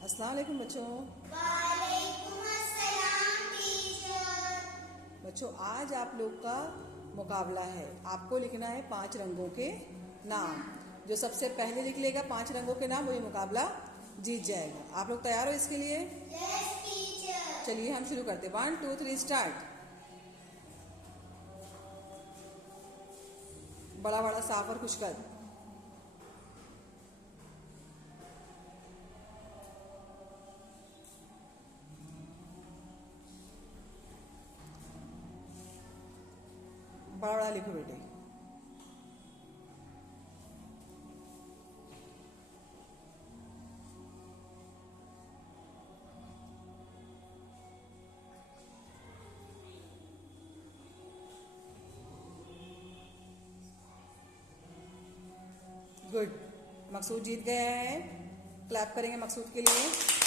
अस्सलाम वालेकुम बच्चों। वालेकुम अस्सलाम टीचर। बच्चों आज आप लोग का मुकाबला है। आपको लिखना है 5 रंगों के नाम। जो सबसे पहले लिख लेगा 5 रंगों के नाम वही मुकाबला जीत जाएगा। आप लोग तैयार हो इसके लिए? Yes teacher. चलिए हम शुरू करते हैं। 1 2 3 स्टार्ट। बड़ा बड़ा साफ और खुशकद। बड़ा बड़ा लिखो बेटे। गुड। मकसूद जीत गया है। क्लैप करेंगे मकसूद के लिए।